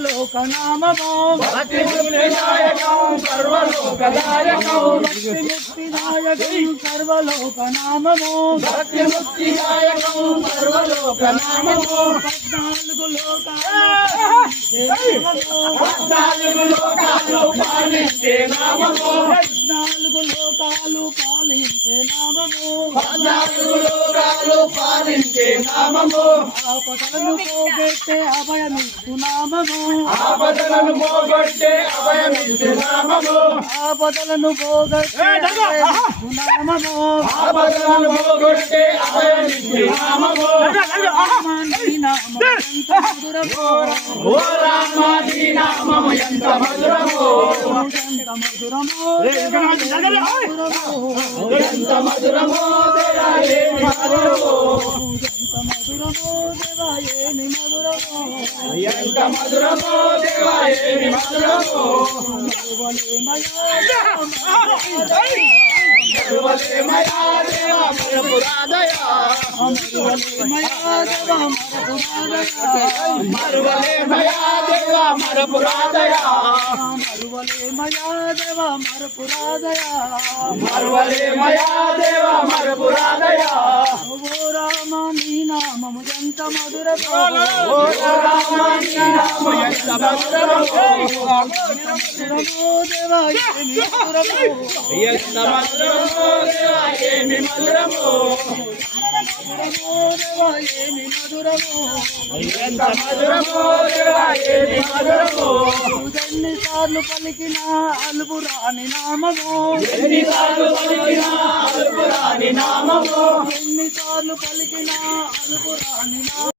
లోకనామమో. సర్వలోకదాయకం. సర్వలోకనామమో. పద్నాలుగు లోకాలు పద్నాలుగు లోకాలు పాలించే నామము. పద్నాలుగు లోకాలు పాలించే నామము పద్నాలుగు లోకాలు పాలించే నామము. ఆపదలను పోగొట్టే అభయమిస్తు నామము. ఆపదలను పోగొట్టే అభయమిచ్చే నామము. ఆపదలను పోగొట్టే అభయమిస్తు నామము. ఆపదలను పోగొట్టే అభయమిచ్చే నామము. నీ నామము ఎంత మధురమో. ఓ రామ నీ నామము ఎంత మధురమో. ఎంత మధురమో. మధురమో ఎంత మధురమో ఏమి మధురమో ఎంత మధురమో దేవా ఏమి మధురమో? ఎంత మధురమో దేవా ఏమి మధురమో? సర్వదేమయా దేవా మరపురాదయా. మరువలేమయా దేవా మరపురాదయా మరువలేమయా దేవా మరపురాదయా ఎంత ఓ రామ నీ నామము ఎంత మధురమో దేవా ఏమి మధురమో ఎంత మధురమో దేవా ఏమి మధురమో. దేవా ఏమి మధురమో ఎంత మధురమో దేవా ఏమి మధురమో ఎన్నిసార్లు పలికిన అలుపు రాని నామము ఎన్నిసార్లు పలికినా అల్పురాని నామము ఎన్నిసార్లు పలికిన అలుపు రాని నామము.